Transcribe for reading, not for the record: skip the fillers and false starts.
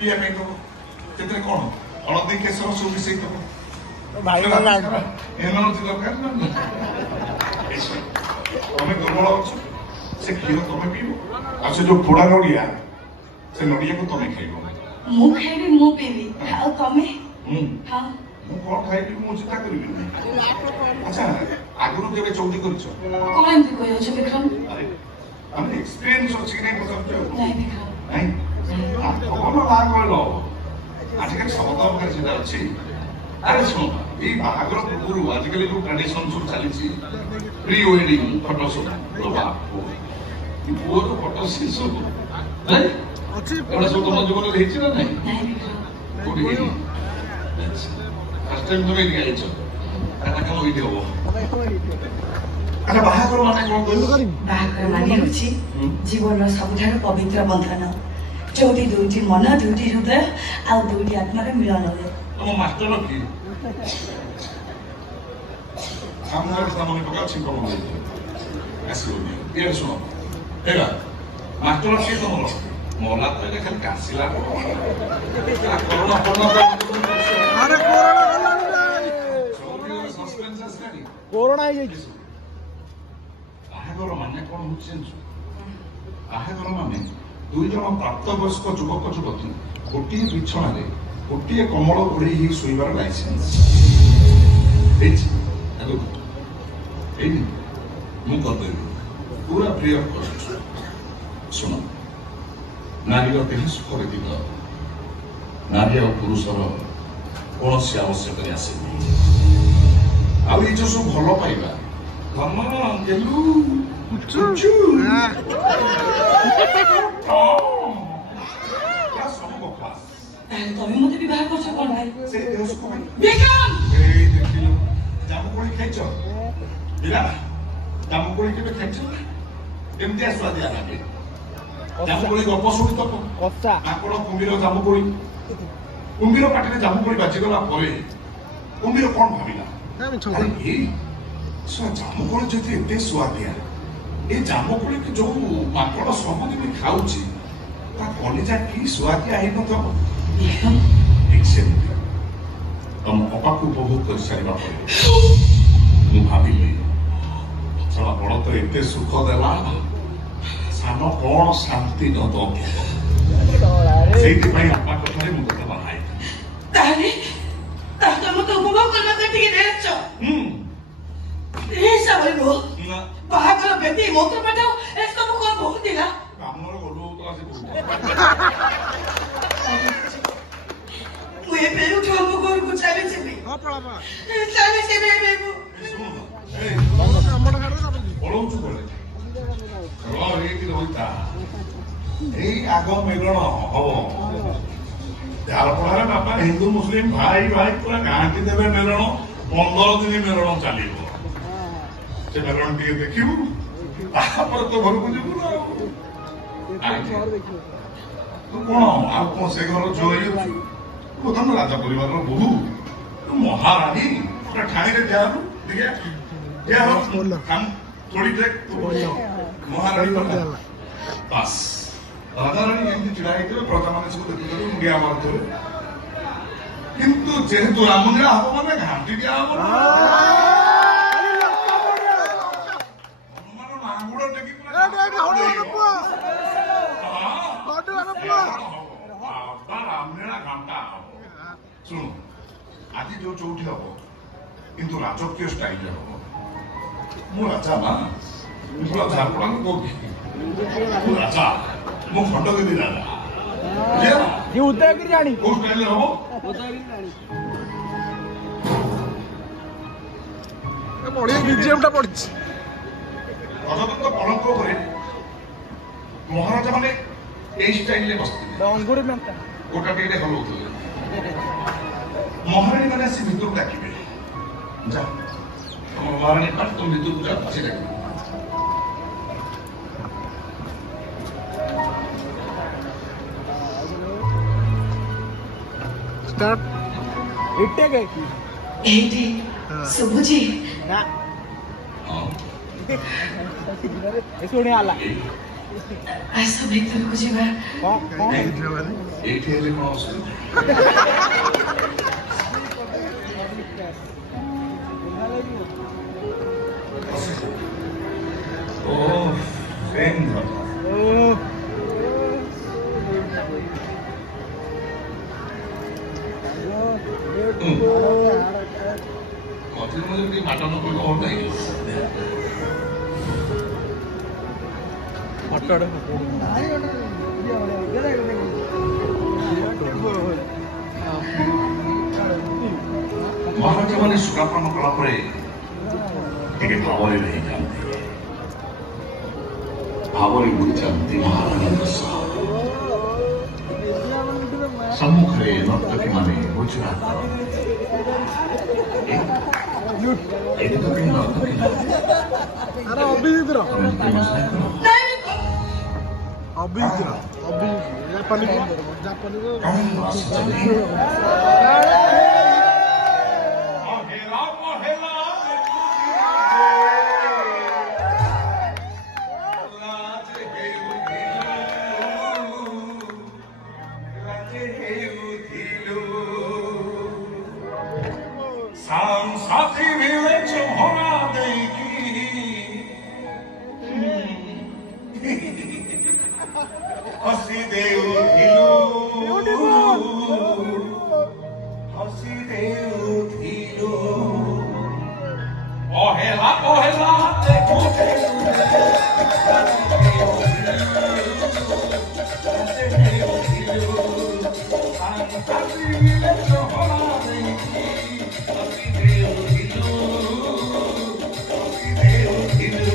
ପିଆ ପାଇଁ ଦବ ସେଥିରେ କଣ ହଳଦୀ କେଶର ସବୁ ମିଶେଇ ଦବ ଏନର୍ଜି ଦରକାର ନା ତମେ ଦୁର୍ବଳ ଅଛ ସେ କ୍ଷୀର ତମେ ପିଇବ ଆଉ ସେ ଯୋଉ ପୋଡା ନଡିଆ ସେ ନଡିଆକୁ ତମେ ଖାଇବ ମୁଁ ଖାଇବି ମୁଁ ପିଇବି ଆଉ ତମେ ହଁ ମୁଁ କଣ ଖାଇବି ମୁଁ ଚିନ୍ତା କରିବିନି ଆଚ୍ଛା ଆଗରୁ କେବେ ଚଉଠି କରିଛ କଣ ଏମିତି କହିଯାଉଛ ବିକ୍ରମ ଆମେ ଏକ୍ସପିରିଏନ୍ସ ଅଛି କି ନାଇଁ ପଚାରୁଛ ନାଇଁ ବିକ୍ରମ ନାଇଁ ଭଲ ବାହା କହିଲ ଆଜିକାଲି ସମସ୍ତଙ୍କ ପାଖରେ ସେଟା ଅଛି ଆରେ ଶୁଣ ଏଇ ବାହାଘର ପୂର୍ବରୁ ଆଜିକାଲି ଯୋଉ ଟ୍ରାଡିସନ ସବୁ ଚାଲିଛି ପ୍ରି ୱେଡିଂ ଫଟୋ ସବୁ ପୁଅର ଫଟୋ ସେ ସବୁ ଏଗୁଡ଼ା ସବୁ ତମ ଜୀବନରେ ହେଇଛି ନା ନାଇଁ କୋଉଠି ହେଇନି ଫାର୍ଷ୍ଟ ଟାଇମ୍ ତମେ ଏଇଠି ଆଇଛ କାରଣ କଣ ଏଇଠି ହବ ଆଚ୍ଛା ବାହାଘର ମାନେ କଣ କହିଲ ବାହାଘର ମାନେ ହେଉଛି ଜୀବନର ସବୁଠାରୁ ପବିତ୍ର ବନ୍ଧନ ଯୋଉଠି ଦୁଇଟି ମନ ଦୁଇଟି ହୃଦୟ ଆଉ ଦୁଇଟି ଆତ୍ମାର ମିଳନ ହୁଏ ତମ ମାଷ୍ଟର କିଏ ଆମର ସାମନେ ପକା ଛିଙ୍କ ମନେ ଆସିବନି ଇଏ ଶୁଣ ଏଇଟା ମାଷ୍ଟର କିଏ ତମର ମଲା ତ ଏଇଟା ଖାଲି କାଶିଲା କରୋନା कोरोना ହେଇଯାଇଛି ବାହାଘର ମାନେ କଣ ହଉଛି ଜାଣିଛୁ ବାହାଘର ମାନେ ଦୁଇ ଜଣ ପ୍ରାପ୍ତବୟସ୍କ ଯୁବକ ଯୁବତୀ ଗୋଟିଏ ବିଛଣାରେ ଗୋଟିଏ କମଳ ଘୋଡେଇ ହେଇ ଶୋଇବାର ଲାଇସେନ୍ସ ହେଇଛି ହେଇନି ମୁଁ କରିଦେବି ପୁରା ଫ୍ରି ଅଫ୍ କଷ୍ଟ ଶୁଣ ନାରୀର ଦେହ ସୁଖରେ ଦିନ ନାରୀ ଆଉ ପୁରୁଷର କୌଣସି ଆବଶ୍ୟକତା ଆସେନି ଆଉ ଏଇ ଯୋଉ ସବୁ ଭଲ ପାଇବା ଧର୍ମ ଗେଲୁ ତମେ ମତେ ବିବାହ କରୁଛ କଣ ଭାଇ ସେଇ ଦେହ ସୁଖ ପାଇଁ ବିକ୍ରମ ଏଇ ଦେଖିଲ ଜାମୁକୋଳି ଖାଇଛ ବିରା ଜାମୁକୋଳି କେବେ ଖାଇଛ କେମିତି ସ୍ୱାଦିଆ ଲାଗେ ଜାମୁକୋଳି ଗପ ଶୁଣି ତ ମାଙ୍କଡ କୁମ୍ଭୀର ଜାମୁକୋଳି କୁମ୍ଭୀର ପାଟିରେ ଜାମୁକୋଳି ବାଜିଗଲା ପରେ କୁମ୍ଭୀର କଣ ଭାବିଲା ଏଇ ଜାମୁକୋଳି ଯଦି ଏତେ ସୁଆଦିଆ এই জামুকোଳିକୁ ଯୋଉ ମାଙ୍କଡ ସବୁଦିନ ଖାଉଛି ତା କଲିଜା କି ସୁଆଦିଆ ହେଇନଥିବ ଠିକ ସେମିତି ତମ ଅପାକୁ ଉପଭୋଗ କରିସାରିବା ପରେ ମୁଁ ଭାବିଲି ଶଳା ବଡ ତ ଏତେ ସୁଖ ଦେଲା ସାନ କଣ ଶାନ୍ତି ନ ଦବ ସେଇଥିପାଇଁ ଅପା କଥାରେ ମୁଁ ତତେ ବାହାଇଲି ତାହେଲେ ମତେ ଉପଭୋଗ କରିବା ପାଇଁ ଟିକେ ଦେଇଛ ହିସାବରେ ନୁହଁ ବାହାଘର ବେଦି ମନ୍ତ୍ର ପାଠାଉ ଏସବୁ କଣ ବହୁଥିଲା ଆମର ଗଲୁ ତ ଆସି ମୁଁ ଏବେ ଉଠୁ ଆମ ଘରକୁ ଚାଲିଯିବି ପଳଉଛୁ କୁଆଡେ ଏଇଠି ରହିଥା ଏଇ ଆଗ ମିଳନ ହବ ଝାରପଡ଼ାରେ ବାପା ହିନ୍ଦୁ ମୁସଲିମ ଭାଇ ଭାଇ ପୁରା ଘାଣ୍ଟି ଦେବେ ମେଲଣ 15 ଦିନ ମେଲଣ ଚାଲିବ ସେ ମେଲଣ ଟିକେ ଦେଖିବୁ ତାପରେ ତ ଘରକୁ ଯିବୁ ନା ତୁ କଣ ଆଉ କଣ ସେ ଘର ଝିଅ ହେଇଯାଉଛୁ ପ୍ରଥମ ରାଜା ପରିବାରର ବୋହୂ ତୁ ମହାରାଣୀ ପୁରା ଠାଣିରେ ଦିଆହବୁ ଥୋଡ଼ି ଦେখ ମହାରାଣୀ ବାସ୍ ରାଜାରାଣୀ ଏମିତି ଛିଡା ହେଇଥିବେ ପ୍ରଜାମାନେ ସବୁ ଦେଖୁଥିବେ ମୁଣ୍ଡିଆ ମାରୁଥିବେ କିନ୍ତୁ ଯେହେତୁ ରାମଲୀଳା ହବ ମାନେ ଘାଣ୍ଟି ଦିଆହବ ହନୁମାନ ନାଙ୍ଗୁଡ଼ ଟେକି ରାମଲୀଳା ଘାଣ୍ଟା ହବ ଶୁଣୁ ଆଜି ଯୋଉ ଚଉଠି ହବ କିନ୍ତୁ ରାଜକୀୟ ଷ୍ଟାଇଲରେ ହବ ମୁଁ ରାଜା ନା ପୁରା ଝାରପଡ଼ାକୁ କହୁଛି ମୁଁ ରାଜା ମୁଁ ଖଣ୍ଡଗିରି ରାଜା ଉଦୟଗିରି ରାଣୀ କୋଉ ଷ୍ଟାଇଲରେ ହବ ବଢିଆ ବିଜିଏମ୍ ଟା ପଡିଛି ଗଜପତି ପଲଙ୍କ ଉପରେ ମହାରାଜା ମାନେ এই স্টাইলে বসতে অঙ্গুরি মেন্টা গোটা টিকে হলউଥିଲେ মহারানী মানে আসি ভিতর ডাকিবে যা তোমার মহারানী পাঠ তুমি ভিতর যা আসি ডাকিবে স্টার্ট ইটে গে এইটি শুভজি না এসোনি আলা ଆସ ଭିତରକୁ ଯିବା। ଏଇଠି ହେଲେ କଣ ଅସୁବିଧା? ଓ ଫ୍ରେଣ୍ଡ ମଝିରେ ମଝିରେ ଟିକେ ମାଟ ନ କଲେ ଭଲ ଲାଗିବ। ମହାରାଜାମାନେ ସୁରାପାନ କଲା ପରେ ଟିକେ ଭାବରେ ରହିଯାଆନ୍ତି, ଭାବରେ ବୁଝିଯାଆନ୍ତି ମହାରାଣୀଙ୍କ ସହ। ସମ୍ମୁଖରେ ନର୍ତ୍ତକୀମାନେ ଗୁଜୁରାଟ କରନ୍ତି। ଏଠି ତ କେହି ନର୍ତ୍ତକୀ ସାଥୀ ଭିଳେ ଚହରା ଦେଇକି ହସି ଦେଉଥିଲୁ, ହସି ଦେଉଥିଲୁ। ପହେଲା ପହେଲା ଦେଖୁଥିଲୁ, ସାଥୀ ଭିଳେ ଚହରା ଦେଇକି ହସି ଦେଉଥିଲୁ, ହସି ଦେଉଥିଲୁ।